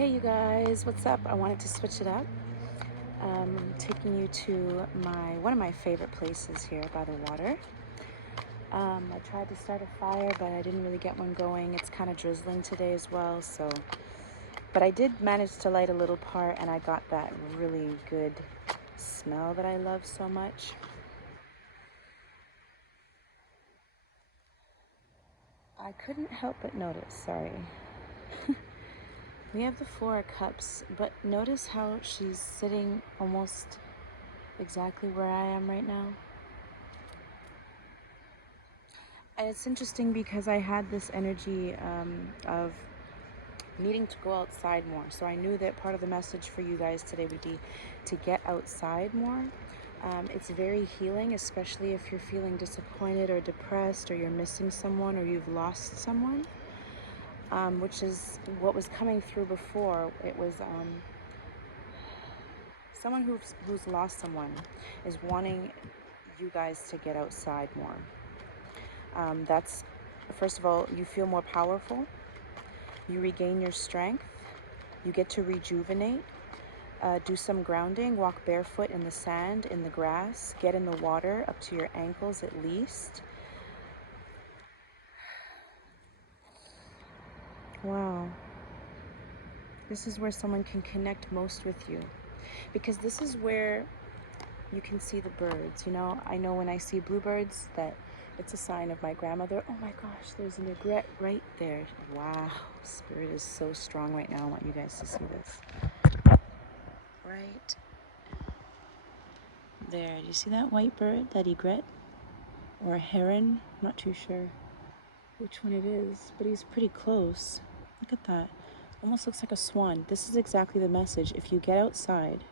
Hey you guys, what's up? I wanted to switch it up. I'm taking you to one of my favorite places here by the water. I tried to start a fire, but I didn't really get one going. It's kind of drizzling today as well, but I did manage to light a little part, and I got that really good smell that I love so much. I couldn't help but notice, sorry. We have the Four of Cups, but notice how she's sitting almost exactly where I am right now. And it's interesting because I had this energy of needing to go outside more. So I knew that part of the message for you guys today would be to get outside more. It's very healing, especially if you're feeling disappointed or depressed, or you're missing someone, or you've lost someone. Which is what was coming through before. It was someone who's lost someone is wanting you guys to get outside more. That's, first of all, you feel more powerful, you regain your strength, you get to rejuvenate, do some grounding, walk barefoot in the sand, in the grass, get in the water up to your ankles at least. Wow. This is where someone can connect most with you, because this is where you can see the birds. You know, I know when I see bluebirds that it's a sign of my grandmother. Oh my gosh, there's an egret right there. Wow, spirit is so strong right now. I want you guys to see this. Right there. Do you see that white bird, that egret? Or a heron? I'm not too sure which one it is, but he's pretty close. Look at that. Almost looks like a swan. This is exactly the message. If you get outside,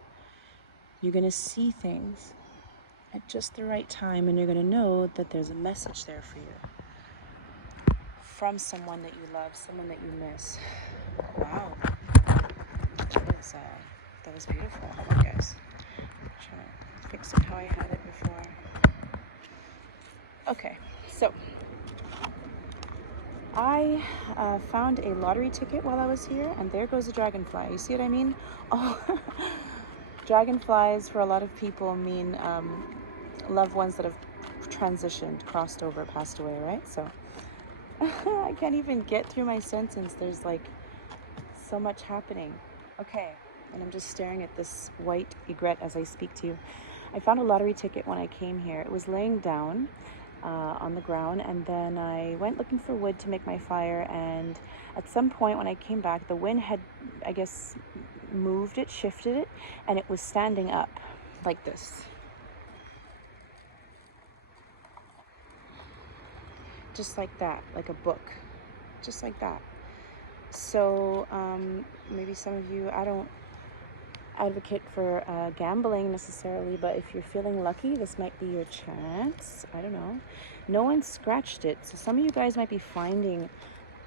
you're going to see things at just the right time, and you're going to know that there's a message there for you from someone that you love, someone that you miss. Wow. That was beautiful. Hold on, guys. I'm trying to fix it how I had it before. Okay, so I found a lottery ticket while I was here, and there goes a dragonfly. You see what I mean? Oh, dragonflies for a lot of people mean loved ones that have transitioned, crossed over, passed away, right? So I can't even get through my sentence. There's like so much happening. Okay, and I'm just staring at this white egret as I speak to you. I found a lottery ticket when I came here. It was laying down on the ground, and then I went looking for wood to make my fire, and at some point when I came back, the wind had, I guess, moved it, shifted it, and it was standing up like this. Just like that, like a book, just like that. So maybe some of you, I don't advocate for gambling necessarily, but if you're feeling lucky, this might be your chance. I don't know. No one scratched it, so some of you guys might be finding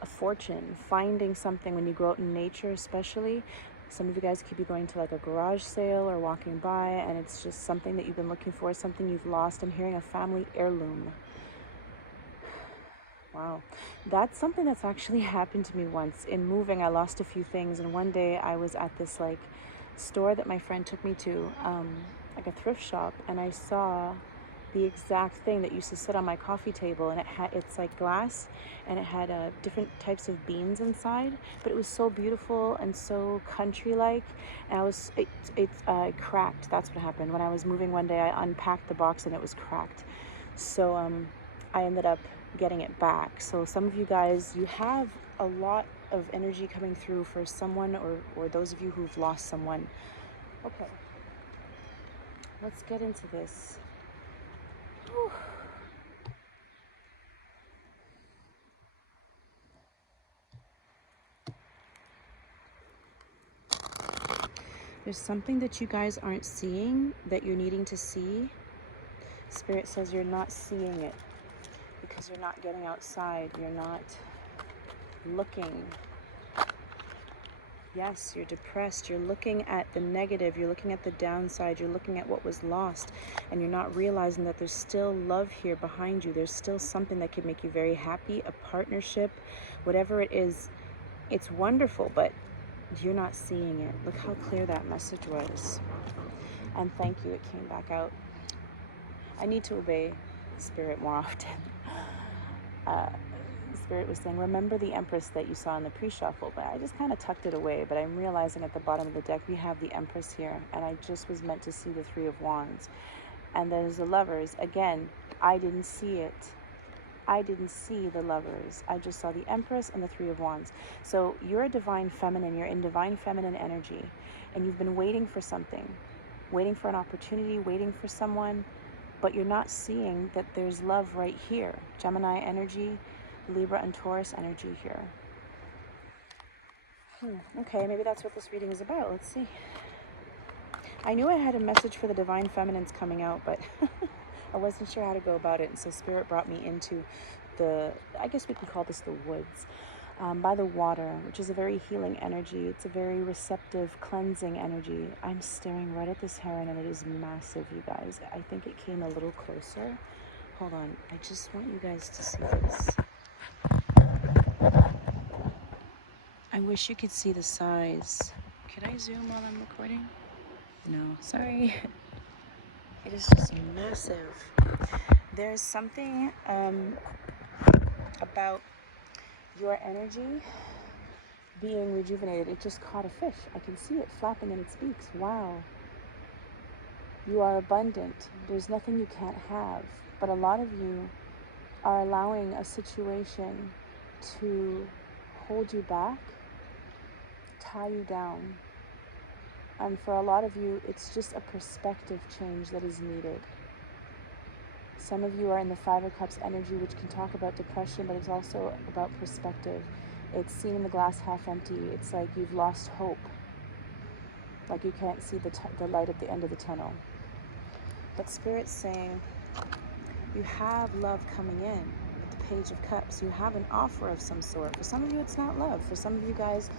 a fortune, finding something when you go out in nature, especially. Some of you guys could be going to like a garage sale or walking by, and it's just something that you've been looking for, something you've lost. I'm hearing a family heirloom. Wow, that's something that's actually happened to me once. In moving, I lost a few things, and one day I was at this like store that my friend took me to, like a thrift shop, and I saw the exact thing that used to sit on my coffee table, and it's like glass, and it had different types of beans inside, but it was so beautiful and so country-like, and it cracked. That's what happened. When I was moving one day, I unpacked the box and it was cracked. So I ended up getting it back. So some of you guys, you have a lot of energy coming through for someone, or those of you who've lost someone. Okay, let's get into this. Whew. There's something that you guys aren't seeing that you're needing to see. Spirit says you're not seeing it because you're not getting outside. You're not looking. Yes, you're depressed. You're looking at the negative. You're looking at the downside. You're looking at what was lost, and you're not realizing that there's still love here behind you. There's still something that could make you very happy, a partnership, whatever it is. It's wonderful, but You're not seeing it. Look how clear that message was. And thank you, it came back out. I need to obey Spirit more often. Spirit was saying, remember the Empress that you saw in the pre-shuffle, but I just kind of tucked it away. But I'm realizing at the bottom of the deck, we have the Empress here, and I just was meant to see the Three of Wands. And there's the Lovers. Again, I didn't see it. I didn't see the Lovers. I just saw the Empress and the Three of Wands. So you're a divine feminine. You're in divine feminine energy, and you've been waiting for something, waiting for an opportunity, waiting for someone, but you're not seeing that there's love right here. Gemini energy, Libra and Taurus energy here. Okay, maybe that's what this reading is about. Let's see. I knew I had a message for the divine feminines coming out, but I wasn't sure how to go about it. And so Spirit brought me into the, I guess we can call this the woods, by the water, which is a very healing energy. It's a very receptive, cleansing energy. I'm staring right at this heron, and it is massive, you guys. I think it came a little closer. Hold on. I just want you guys to see this. I wish you could see the size. Could I zoom while I'm recording? No, sorry. It is just massive. There's something about your energy being rejuvenated. It just caught a fish. I can see it flapping in its beaks. Wow. You are abundant. There's nothing you can't have. But a lot of you are allowing a situation to hold you back, tie you down. And for a lot of you, it's just a perspective change that is needed. Some of you are in the Five of Cups energy, which can talk about depression, but it's also about perspective. It's seeing the glass half empty. It's like you've lost hope. Like you can't see the light at the end of the tunnel. But Spirit's saying, you have love coming in with the Page of Cups. You have an offer of some sort. For some of you, it's not love. For some of you guys,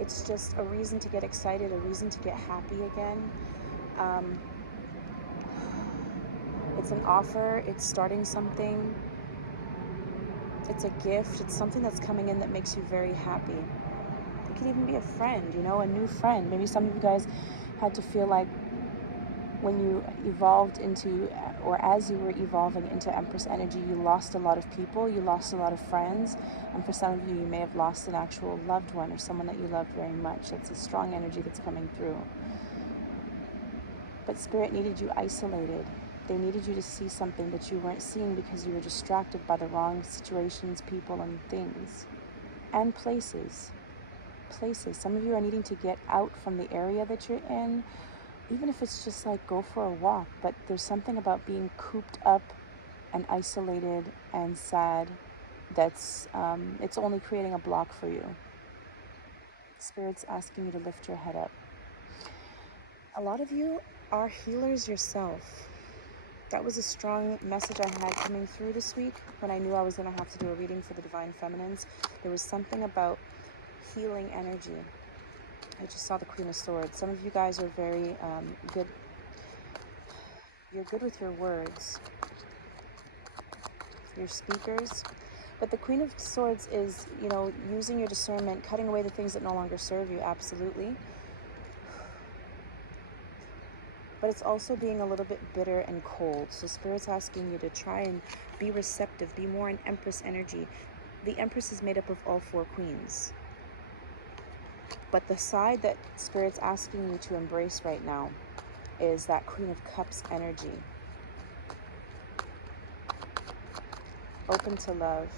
it's just a reason to get excited, a reason to get happy again. It's an offer. It's starting something. It's a gift. It's something that's coming in that makes you very happy. It could even be a friend, you know, a new friend. Maybe some of you guys had to feel like when you evolved into, or as you were evolving into Empress energy, you lost a lot of people, you lost a lot of friends, and for some of you, you may have lost an actual loved one or someone that you loved very much. That's a strong energy that's coming through. But Spirit needed you isolated. They needed you to see something that you weren't seeing because you were distracted by the wrong situations, people, and things. And places. Some of you are needing to get out from the area that you're in, even if it's just like go for a walk. But there's something about being cooped up and isolated and sad that's, it's only creating a block for you. Spirit's asking you to lift your head up. A lot of you are healers yourself. That was a strong message I had coming through this week when I knew I was going to have to do a reading for the Divine Feminines. There was something about healing energy. I just saw the Queen of Swords. Some of you guys are very good. You're good with your words. You're speakers. But the Queen of Swords is, you know, using your discernment, cutting away the things that no longer serve you, absolutely. But it's also being a little bit bitter and cold. So Spirit's asking you to try and be receptive, be more in Empress energy. The Empress is made up of all four queens. But the side that Spirit's asking you to embrace right now is that Queen of Cups energy. Open to love.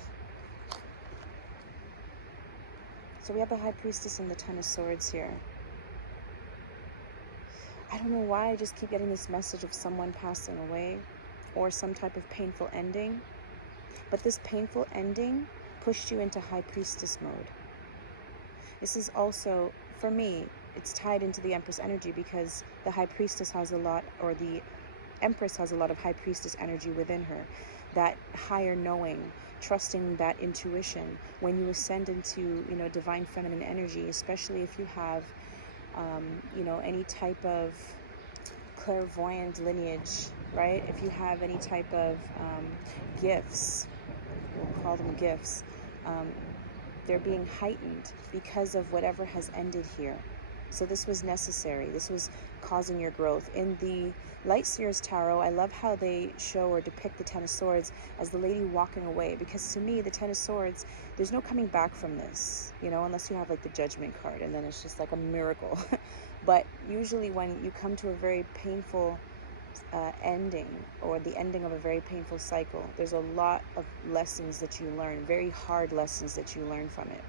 So we have the High Priestess and the Ten of Swords here. I don't know why I just keep getting this message of someone passing away or some type of painful ending. But this painful ending pushed you into High Priestess mode. This is also, for me, it's tied into the Empress energy because the High Priestess has a lot, or the Empress has a lot of High Priestess energy within her. That higher knowing, trusting that intuition. When you ascend into, you know, Divine Feminine energy, especially if you have you know, any type of clairvoyant lineage, right? If you have any type of gifts, we'll call them gifts, they're being heightened because of whatever has ended here. So this was necessary. This was causing your growth. In the Light Seers Tarot, I love how they show or depict the Ten of Swords as the lady walking away, because to me, the Ten of Swords, there's no coming back from this, you know, unless you have like the Judgment card, and then it's just like a miracle. But usually when you come to a very painful ending, or the ending of a very painful cycle, there's a lot of lessons that you learn, very hard lessons that you learn from it.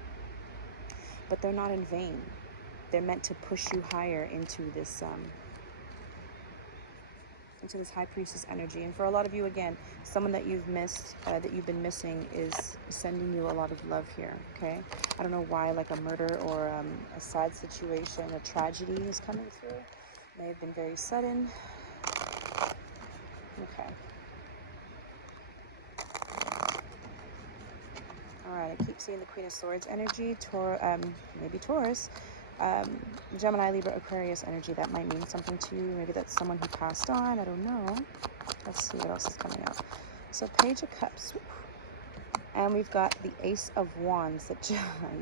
But they're not in vain. They're meant to push you higher into this High Priestess energy. And for a lot of you, again, someone that you've missed, that you've been missing, is sending you a lot of love here, okay? I don't know why, like a murder or a sad situation, a tragedy is coming through. May have been very sudden. Okay. All right, I keep seeing the Queen of Swords energy, maybe Taurus, Gemini, Libra, Aquarius energy. That might mean something to you. Maybe that's someone who passed on. I don't know. Let's see what else is coming out. So Page of Cups. And we've got the Ace of Wands. That you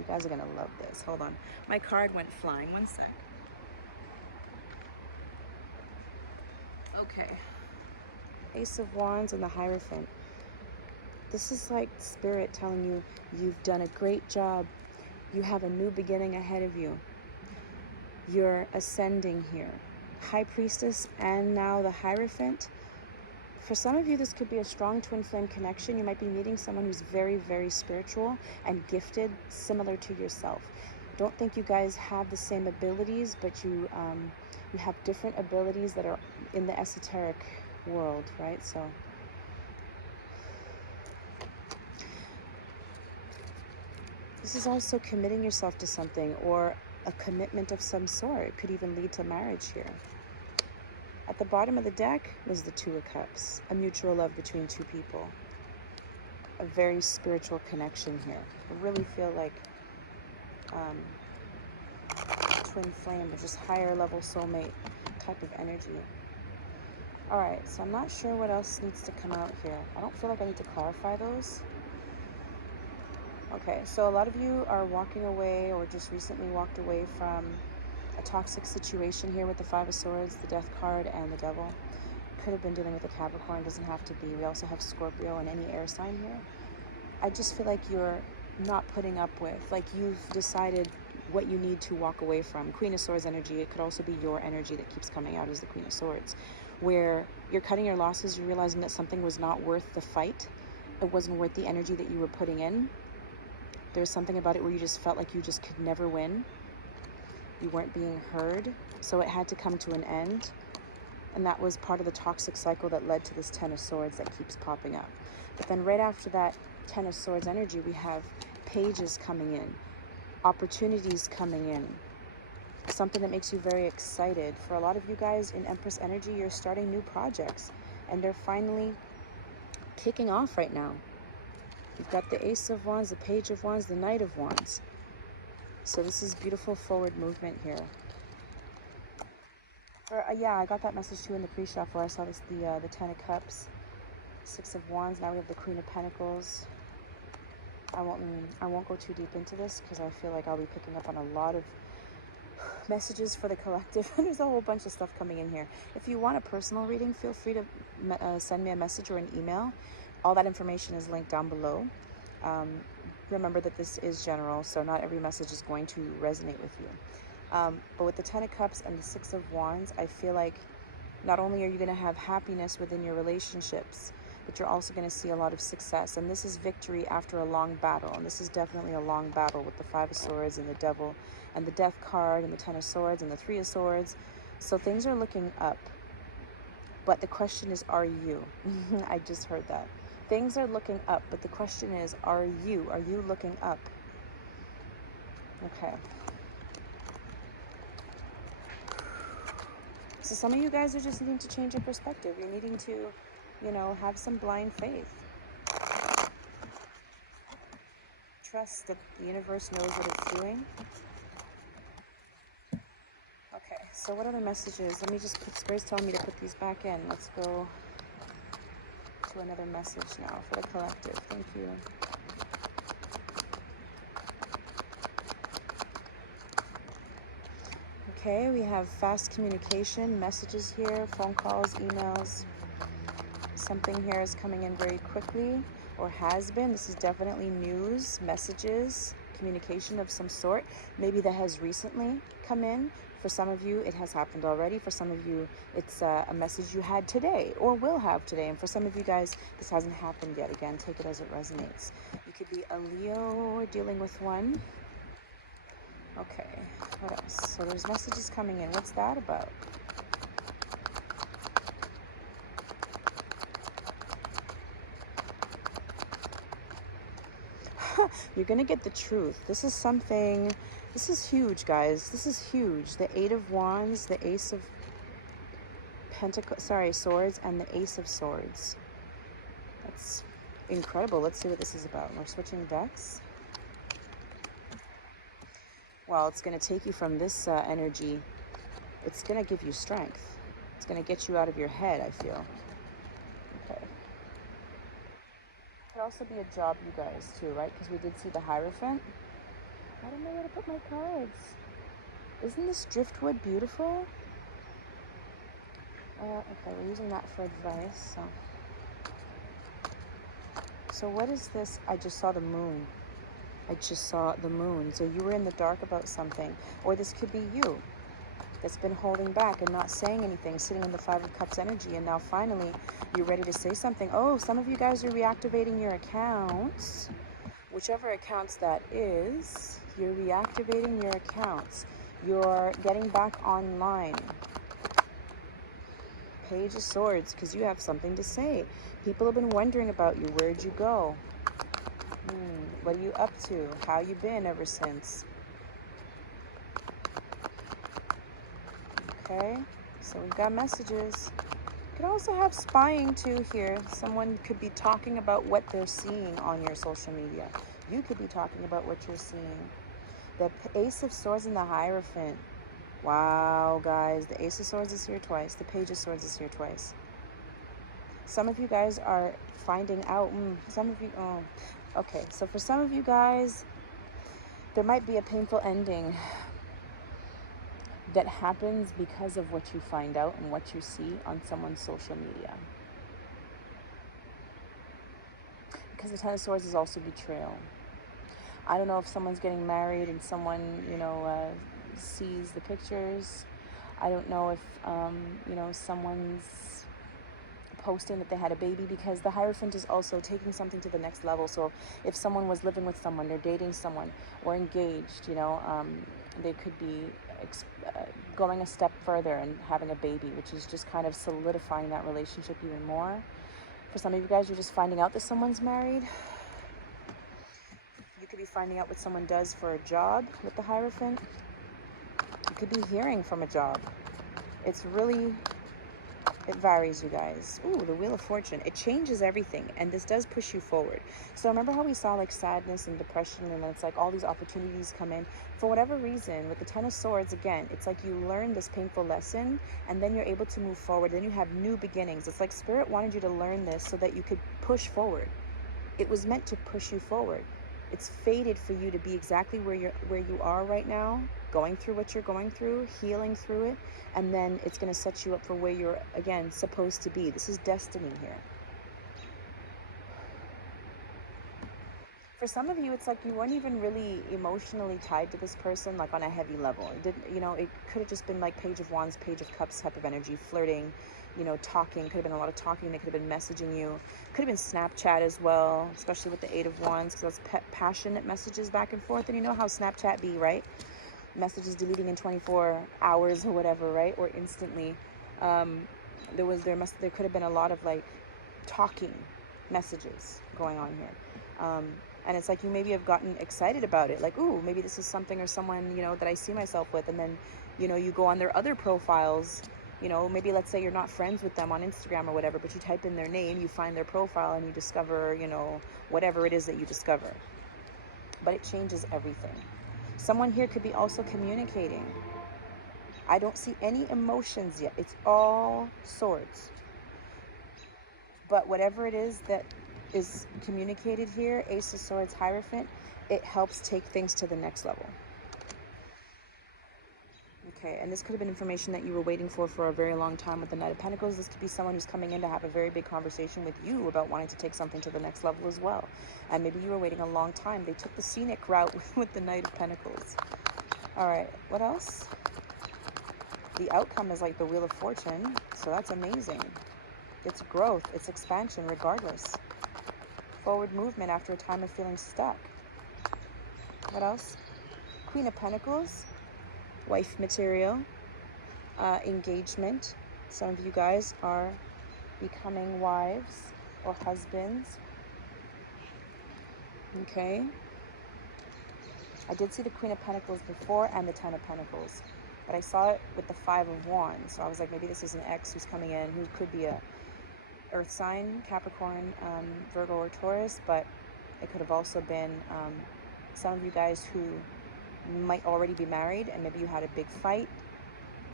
guys are going to love this. Hold on. My card went flying. One sec. Okay. Ace of Wands and the Hierophant. This is like Spirit telling you, you've done a great job. You have a new beginning ahead of you. You're ascending here. High Priestess and now the Hierophant. For some of you, this could be a strong twin flame connection. You might be meeting someone who's very, very spiritual and gifted, similar to yourself. Don't think you guys have the same abilities, but you have different abilities that are in the esoteric world, right? So this is also committing yourself to something, or a commitment of some sort. It could even lead to marriage here. At the bottom of the deck was the Two of Cups, a mutual love between two people. A very spiritual connection here. I really feel like twin flame, or just higher level soulmate type of energy. All right, so I'm not sure what else needs to come out here. I don't feel like I need to clarify those. Okay, so a lot of you are walking away, or just recently walked away from a toxic situation here with the Five of Swords, the Death card, and the Devil. Could have been dealing with a Capricorn, doesn't have to be. We also have Scorpio and any air sign here. I just feel like you're not putting up with, like you've decided what you need to walk away from. Queen of Swords energy, it could also be your energy that keeps coming out as the Queen of Swords, where you're cutting your losses, you're realizing that something was not worth the fight. It wasn't worth the energy that you were putting in. There's something about it where you just felt like you just could never win. You weren't being heard, so it had to come to an end. And that was part of the toxic cycle that led to this Ten of Swords that keeps popping up. But then right after that Ten of Swords energy, we have pages coming in, opportunities coming in, something that makes you very excited. For a lot of you guys in Empress energy, you're starting new projects, and they're finally kicking off right now. You've got the Ace of Wands, the Page of Wands, the Knight of Wands. So this is beautiful forward movement here. Yeah, I got that message too in the pre-shuffle. I saw this, the Ten of Cups, Six of Wands. Now we have the Queen of Pentacles. I won't go too deep into this because I feel like I'll be picking up on a lot of messages for the collective. There's a whole bunch of stuff coming in here. If you want a personal reading, feel free to send me a message or an email. All that information is linked down below. Remember that this is general, so not every message is going to resonate with you. But with the Ten of Cups and the Six of Wands, I feel like not only are you going to have happiness within your relationships, but you're also going to see a lot of success. And this is victory after a long battle. And this is definitely a long battle with the Five of Swords and the Devil and the Death card and the Ten of Swords and the Three of Swords. So things are looking up. But the question is, are you? I just heard that. Things are looking up, but the question is, are you? Are you looking up? Okay. So some of you guys are just needing to change your perspective. You're needing to, you know, have some blind faith. Trust that the universe knows what it's doing. Okay, so what other messages? Let me just put, Spirit's telling me to put these back in. Let's go to another message now for the collective. Thank you. Okay, we have fast communication, messages here, phone calls, emails. Something here is coming in very quickly, or has been. This is definitely news, messages, communication of some sort. Maybe that has recently come in. For some of you, it has happened already. For some of you, it's a message you had today or will have today. And for some of you guys, this hasn't happened yet. Again, take it as it resonates. You could be a Leo or dealing with one. Okay, what else? So there's messages coming in. What's that about? You're going to get the truth. This is something, this is huge, guys. This is huge. The Eight of Wands, the Ace of Swords, and the Ace of Swords. That's incredible. Let's see what this is about. We're switching decks. Well, it's going to take you from this energy. It's going to give you strength. It's going to get you out of your head, I feel. Okay. Could also be a job, you guys, too, right? Because we did see the Hierophant. I don't know where to put my cards. Isn't this driftwood beautiful? Okay, we're using that for advice. So what is this? I just saw the moon. I just saw the moon. So you were in the dark about something. Or this could be you that's been holding back and not saying anything, sitting in the Five of Cups energy, and now finally you're ready to say something. Oh, some of you guys are reactivating your accounts. Whichever accounts that is, you're reactivating your accounts. You're getting back online. Page of Swords, because you have something to say. People have been wondering about you. Where'd you go? What are you up to? How you been ever since? Okay, so we've got messages. You could also have spying too here. Someone could be talking about what they're seeing on your social media. You could be talking about what you're seeing. The Ace of Swords and the Hierophant. Wow, guys, the Ace of Swords is here twice. The Page of Swords is here twice. Some of you guys are finding out. Some of you, okay. So for some of you guys, there might be a painful ending that happens because of what you find out and what you see on someone's social media. Because the Ten of Swords is also betrayal. I don't know if someone's getting married and someone, sees the pictures. I don't know if, someone's posting that they had a baby, because the Hierophant is also taking something to the next level. So if someone was living with someone, or dating someone, or engaged, they could be going a step further and having a baby, which is just kind of solidifying that relationship even more. For some of you guys, you're just finding out that someone's married. You could be finding out what someone does for a job with the Hierophant. You could be hearing from a job. It's really, it varies, you guys. Ooh, the Wheel of Fortune. It changes everything, and this does push you forward. So remember how we saw like sadness and depression, and then it's like all these opportunities come in. For whatever reason, with the Ten of Swords, again, it's like you learn this painful lesson, and then you're able to move forward. Then you have new beginnings. It's like Spirit wanted you to learn this so that you could push forward. It was meant to push you forward. It's fated for you to be exactly where you are right now, going through what you're going through, healing through it, and then it's going to set you up for where you're, again, supposed to be. This is destiny here. For some of you, it's like you weren't even really emotionally tied to this person, like on a heavy level. It didn't, it could have just been like Page of Wands, Page of Cups type of energy, flirting, talking. Could have been a lot of talking. They could have been messaging you. Could have been Snapchat as well, especially with the Eight of Wands, because that's passionate messages back and forth. And you know how Snapchat be, right? Messages deleting in 24 hours or whatever, right? Or instantly. There could have been a lot of like talking messages going on here. And it's like you maybe have gotten excited about it, like, ooh, maybe this is something or someone, that I see myself with. And then, you go on their other profiles, maybe let's say you're not friends with them on Instagram or whatever, but you type in their name, you find their profile, and you discover, whatever it is that you discover. But it changes everything. Someone here could be also communicating. I don't see any emotions yet. It's all swords. But whatever it is that is communicated here, Ace of Swords, Hierophant, it helps take things to the next level. Okay, and this could have been information that you were waiting for a very long time with the Knight of Pentacles. This could be someone who's coming in to have a very big conversation with you about wanting to take something to the next level as well. And maybe you were waiting a long time. They took the scenic route with the Knight of Pentacles. All right, what else? The outcome is like the Wheel of Fortune, so that's amazing. It's growth, it's expansion regardless. Forward movement after a time of feeling stuck. What else? Queen of Pentacles, wife material, engagement. Some of you guys are becoming wives or husbands. Okay. I did see the Queen of Pentacles before and the Ten of Pentacles, but I saw it with the Five of Wands. So I was like, maybe this is an ex who's coming in, who could be a Earth sign, Capricorn, Virgo, or Taurus, but it could have also been some of you guys who might already be married, and maybe you had a big fight,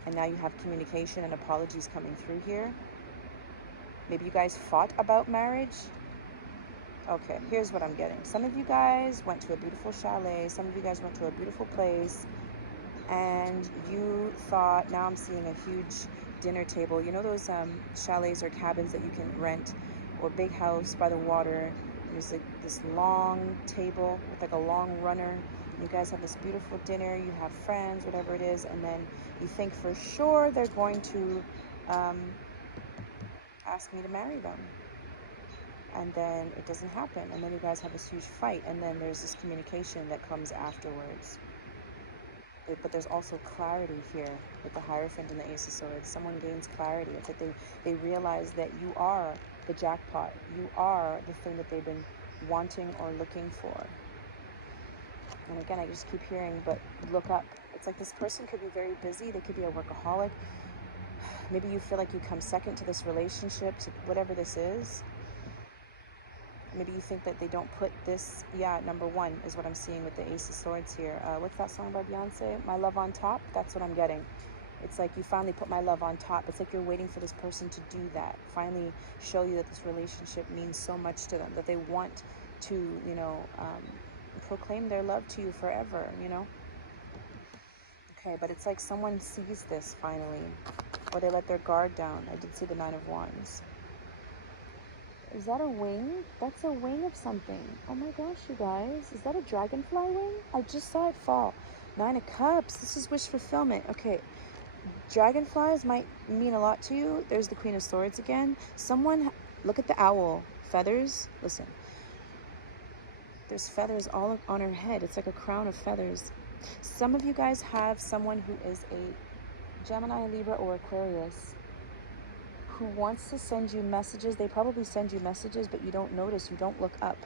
and now you have communication and apologies coming through here. Maybe you guys fought about marriage. Okay, here's what I'm getting. Some of you guys went to a beautiful chalet. Some of you guys went to a beautiful place, and you thought, now I'm seeing a huge dinner table. You know those chalets or cabins that you can rent, or big house by the water. There's like this long table with like a long runner. You guys have this beautiful dinner. You have friends, whatever it is, and then you think for sure they're going to ask me to marry them. And then it doesn't happen, and then you guys have this huge fight, and then there's this communication that comes afterwards. But there's also clarity here with the Hierophant and the Ace of Swords. Someone gains clarity. It's like they realize that you are the jackpot. You are the thing that they've been wanting or looking for. And again, I just keep hearing, but look up. It's like this person could be very busy. They could be a workaholic. Maybe you feel like you come second to this relationship, to whatever this is. Maybe you think that they don't put this, number one is what I'm seeing with the Ace of Swords here. What's that song by Beyonce? My Love on Top? That's what I'm getting. It's like you finally put my love on top. It's like you're waiting for this person to do that. Finally show you that this relationship means so much to them, that they want to, proclaim their love to you forever, Okay, but it's like someone sees this finally, or they let their guard down. I did see the Nine of Wands. Is that a wing? That's a wing of something. Oh my gosh, you guys. Is that a dragonfly wing? I just saw it fall. Nine of Cups. This is wish fulfillment. Okay. Dragonflies might mean a lot to you. There's the Queen of Swords again. Someone, look at the owl. Feathers. Listen. There's feathers all on her head. It's like a crown of feathers. Some of you guys have someone who is a Gemini, Libra, or Aquarius who wants to send you messages. They probably send you messages, but you don't notice, you don't look up.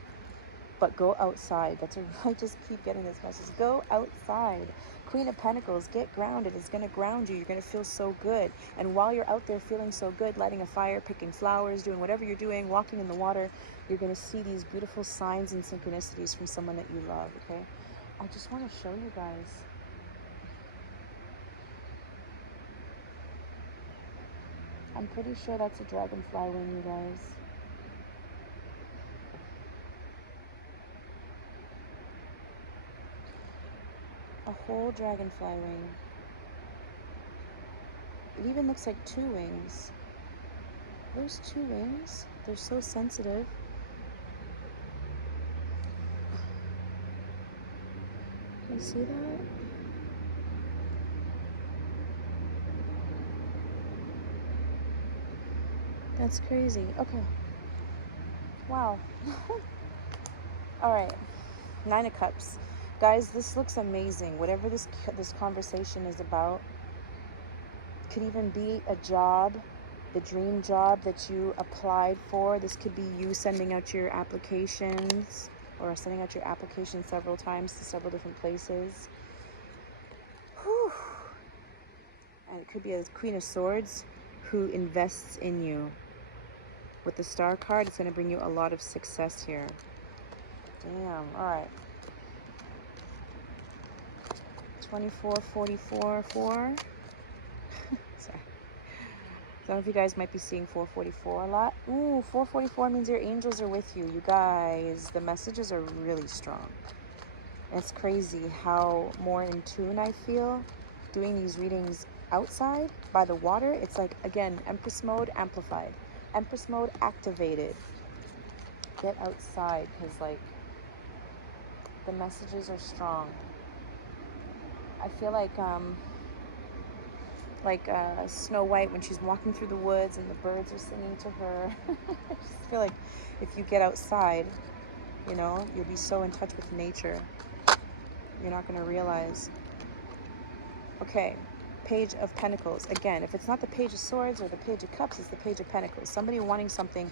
But go outside. I just keep getting this message. Go outside. Queen of Pentacles, get grounded. It's going to ground you. You're going to feel so good. And while you're out there feeling so good, lighting a fire, picking flowers, doing whatever you're doing, walking in the water, you're going to see these beautiful signs and synchronicities from someone that you love, okay? I just want to show you guys. I'm pretty sure that's a dragonfly wing, you guys. A whole dragonfly wing. It even looks like two wings. Those two wings, they're so sensitive. Can you see that? That's crazy. Okay. Wow. All right. Nine of Cups. Guys, this looks amazing. Whatever this conversation is about, could even be a job, the dream job that you applied for. This could be you sending out your applications, or sending out your application several times to several different places. Whew. And it could be a Queen of Swords who invests in you. With the Star card, it's going to bring you a lot of success here. Damn. All right. 24, 44, 4. Sorry. Some of you guys might be seeing 444 a lot. Ooh, 444 means your angels are with you. You guys, the messages are really strong. And it's crazy how more in tune I feel doing these readings outside by the water, it's like, again, Empress mode amplified, Empress mode activated. Get outside, because like the messages are strong. I feel like Snow White when she's walking through the woods and the birds are singing to her. I just feel like if you get outside, you know, you'll be so in touch with nature. You're not going to realize. Okay, Page of Pentacles. Again, if it's not the Page of Swords or the Page of Cups, it's the Page of Pentacles. Somebody wanting something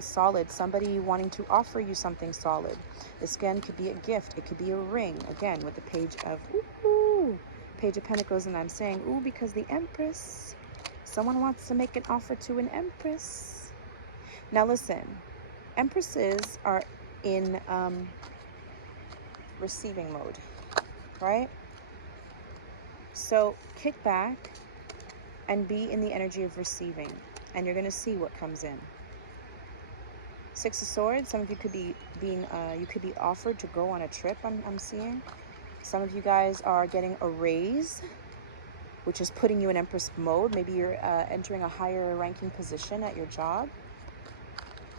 solid. Somebody wanting to offer you something solid. This, again, could be a gift. It could be a ring. Again, with the Page of Page of Pentacles. And I'm saying, ooh, because the Empress. Someone wants to make an offer to an Empress. Now, listen. Empresses are in receiving mode, right? So kick back and be in the energy of receiving, and you're going to see what comes in. Six of Swords. Some of you could be you could be offered to go on a trip. I'm seeing. Some of you guys are getting a raise, which is putting you in Empress mode. Maybe you're entering a higher ranking position at your job.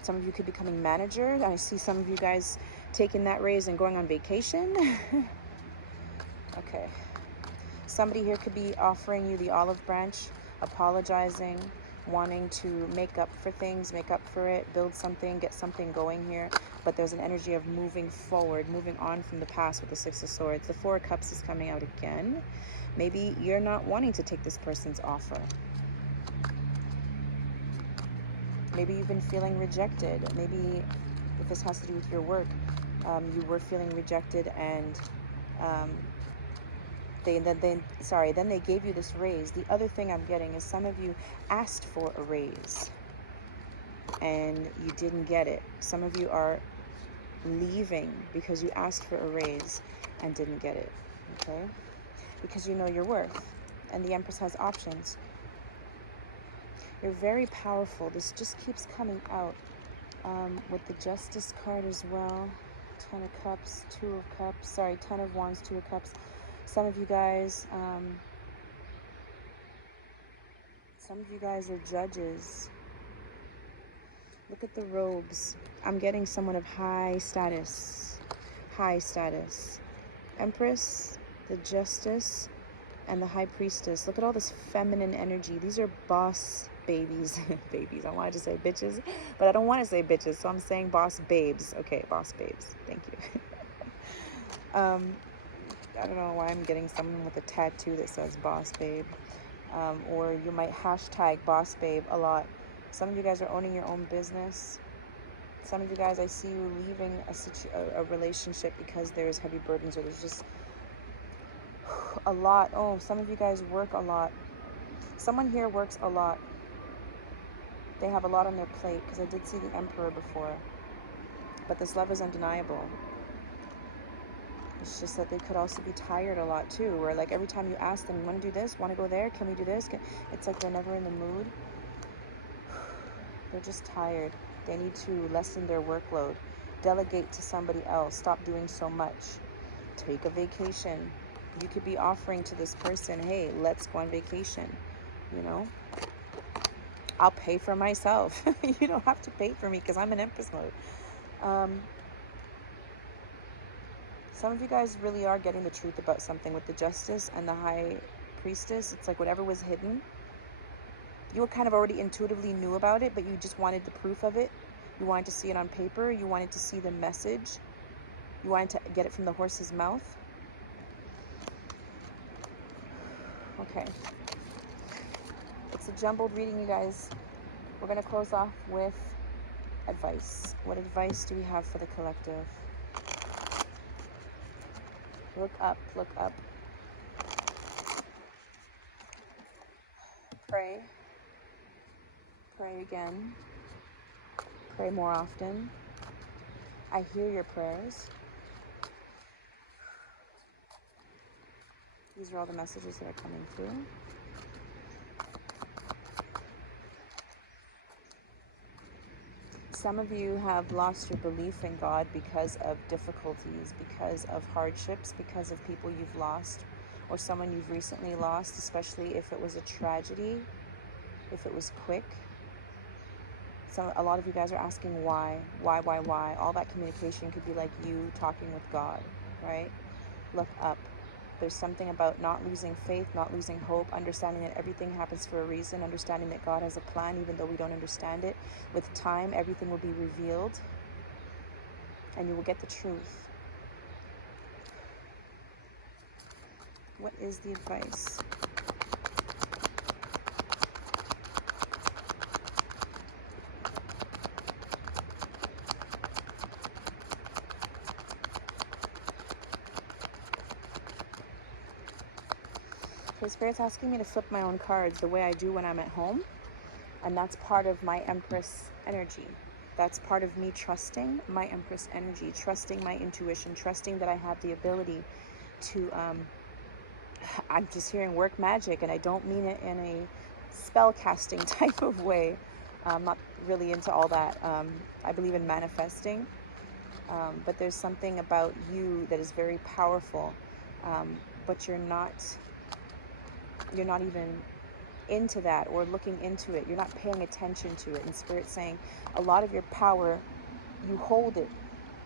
Some of you could be becoming manager. I see some of you guys taking that raise and going on vacation. Okay. Somebody here could be offering you the olive branch, apologizing, wanting to make up for things, make up for it, build something, get something going here. But there's an energy of moving forward, moving on from the past with the Six of Swords. The Four of Cups is coming out again. Maybe you're not wanting to take this person's offer. Maybe you've been feeling rejected. Maybe if this has to do with your work, you were feeling rejected, and then they gave you this raise. The other thing I'm getting is some of you asked for a raise and you didn't get it. Some of you are leaving because you asked for a raise and didn't get it, okay? Because you know your worth, and the Empress has options. You're very powerful. This just keeps coming out with the Justice card as well. Ten of Cups, Two of Cups, sorry, Ten of Wands, Two of Cups. Some of you guys are judges. Look at the robes. I'm getting someone of high status. High status. Empress, the Justice, and the High Priestess. Look at all this feminine energy. These are boss babies. Babies. I wanted to say bitches, but I don't want to say bitches, so I'm saying boss babes. Okay, boss babes. Thank you. I don't know why I'm getting someone with a tattoo that says boss babe. Or you might hashtag boss babe a lot. Some of you guys are owning your own business. Some of you guys, I see you leaving a relationship because there's heavy burdens, or there's just a lot. Oh, some of you guys work a lot. Someone here works a lot. They have a lot on their plate, because I did see the Emperor before. But this love is undeniable. It's just that they could also be tired a lot too, where like every time you ask them, you want to do this, want to go there, can we do this? It's like they're never in the mood. They're just tired. They need to lessen their workload. Delegate to somebody else. Stop doing so much. Take a vacation. You could be offering to this person, hey, let's go on vacation. You know, I'll pay for myself. You don't have to pay for me because I'm in Empress mode. Some of you guys really are getting the truth about something with the Justice and the High Priestess. It's like whatever was hidden, you were kind of already intuitively knew about it, but you just wanted the proof of it. You wanted to see it on paper. You wanted to see the message. You wanted to get it from the horse's mouth. Okay. It's a jumbled reading, you guys. We're going to close off with advice. What advice do we have for the collective? Look up, look up. Pray. Pray again. Pray more often. I hear your prayers. These are all the messages that are coming through. Some of you have lost your belief in God because of difficulties, because of hardships, because of people you've lost, or someone you've recently lost, especially if it was a tragedy, if it was quick. So a lot of you guys are asking why. All that communication could be like you talking with God, right? Look up. There's something about not losing faith, not losing hope, understanding that everything happens for a reason, understanding that God has a plan even though we don't understand it. With time, everything will be revealed and you will get the truth. What is the advice? Okay, Spirit's asking me to flip my own cards the way I do when I'm at home. And that's part of my Empress energy. That's part of me trusting my Empress energy, trusting my intuition, trusting that I have the ability to, I'm just hearing work magic, and I don't mean it in a spell casting type of way. I'm not really into all that. I believe in manifesting, but there's something about you that is very powerful, but you're not even into that or looking into it. You're not paying attention to it. And Spirit's saying a lot of your power, you hold it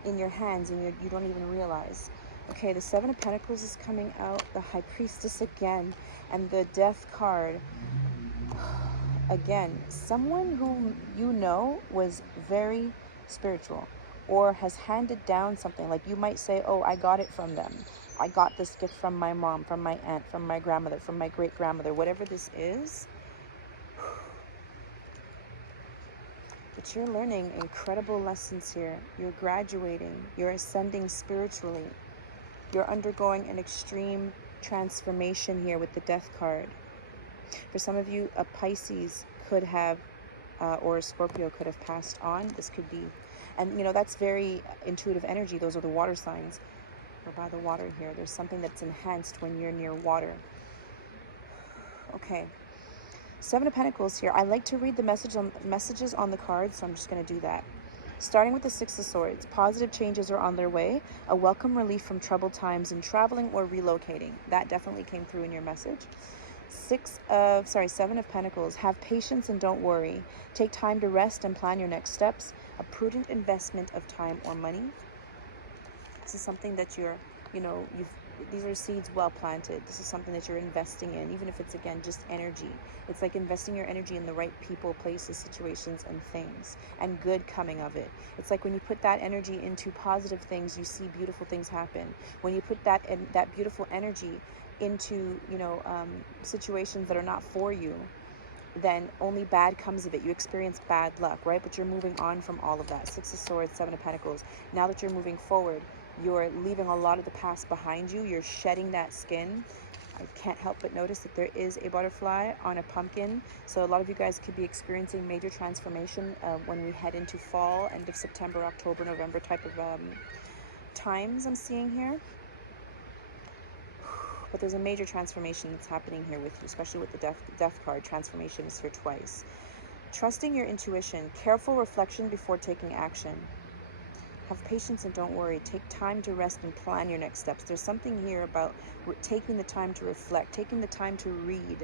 in your hands and you don't even realize. Okay, the Seven of Pentacles is coming out, the High Priestess again, and the Death card. Again, someone who you know was very spiritual or has handed down something. Like you might say, oh, I got it from them. I got this gift from my mom, from my aunt, from my grandmother, from my great-grandmother, whatever this is. But you're learning incredible lessons here. You're graduating. You're ascending spiritually. You're undergoing an extreme transformation here with the Death card. For some of you, a Pisces could have, or a Scorpio could have passed on. This could be, and you know, that's very intuitive energy. Those are the water signs. We're by the water here. There's something that's enhanced when you're near water. Okay. Seven of Pentacles here. I like to read the messages on the cards, so I'm just going to do that. Starting with the Six of Swords. Positive changes are on their way. A welcome relief from troubled times in traveling or relocating. That definitely came through in your message. Seven of Pentacles. Have patience and don't worry. Take time to rest and plan your next steps. A prudent investment of time or money. This is something that these are seeds well planted. This is something that you're investing in, even if it's, again, just energy. It's like investing your energy in the right people, places, situations, and things, and good coming of it. It's like when you put that energy into positive things, you see beautiful things happen. When you put that beautiful energy into, situations that are not for you, then only bad comes of it. You experience bad luck, right? But you're moving on from all of that. Six of Swords, Seven of Pentacles. Now that you're moving forward, you're leaving a lot of the past behind you. You're shedding that skin. I can't help but notice that there is a butterfly on a pumpkin. So a lot of you guys could be experiencing major transformation when we head into fall, end of September, October, November type of times I'm seeing here. But there's a major transformation that's happening here with you, especially with the death card. Transformation is here twice. Trusting your intuition. Careful reflection before taking action. Have patience and don't worry. Take time to rest and plan your next steps. There's something here about taking the time to reflect, taking the time to read.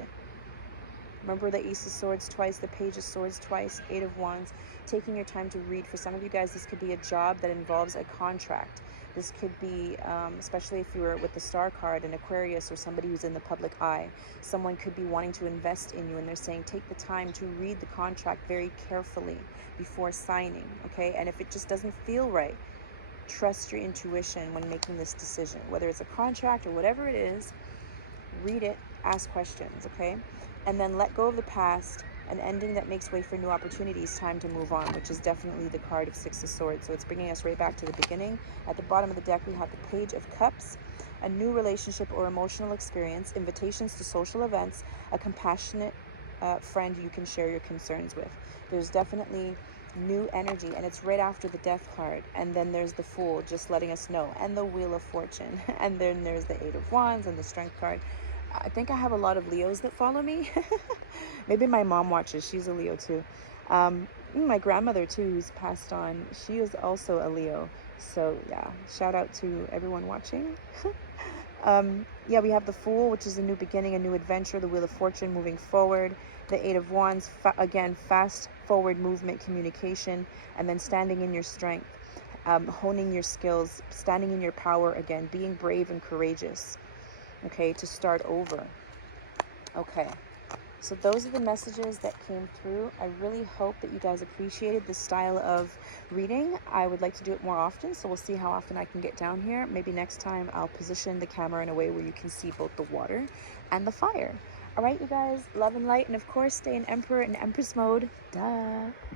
Remember the Ace of Swords twice, the Page of Swords twice, Eight of Wands. Taking your time to read. For some of you guys, this could be a job that involves a contract. This could be, especially if you were with the Star card, an Aquarius or somebody who's in the public eye. Someone could be wanting to invest in you, and they're saying take the time to read the contract very carefully before signing, okay? And if it just doesn't feel right, trust your intuition when making this decision. Whether it's a contract or whatever it is, read it, ask questions, okay? And then let go of the past. An ending that makes way for new opportunities. Time to move on, which is definitely the card of Six of Swords. So it's bringing us right back to the beginning. At the bottom of the deck, we have the Page of Cups, a new relationship or emotional experience, invitations to social events, a compassionate friend you can share your concerns with. There's definitely new energy, and it's right after the Death card. And then there's the Fool, just letting us know, and the Wheel of Fortune. And then there's the Eight of Wands and the Strength card. I think I have a lot of Leos that follow me. Maybe my mom watches. She's a Leo too. My grandmother too, who's passed on, she is also a Leo. So yeah, shout out to everyone watching. Yeah, we have the Fool, which is a new beginning, a new adventure, the Wheel of Fortune, moving forward. The Eight of Wands, again, fast forward movement, communication, and then standing in your strength, honing your skills, standing in your power again, being brave and courageous, okay, to start over. Okay, so those are the messages that came through. I really hope that you guys appreciated this style of reading. I would like to do it more often, so we'll see how often I can get down here. Maybe next time I'll position the camera in a way where you can see both the water and the fire. All right, you guys, love and light, and of course, stay in Emperor and Empress mode. Duh.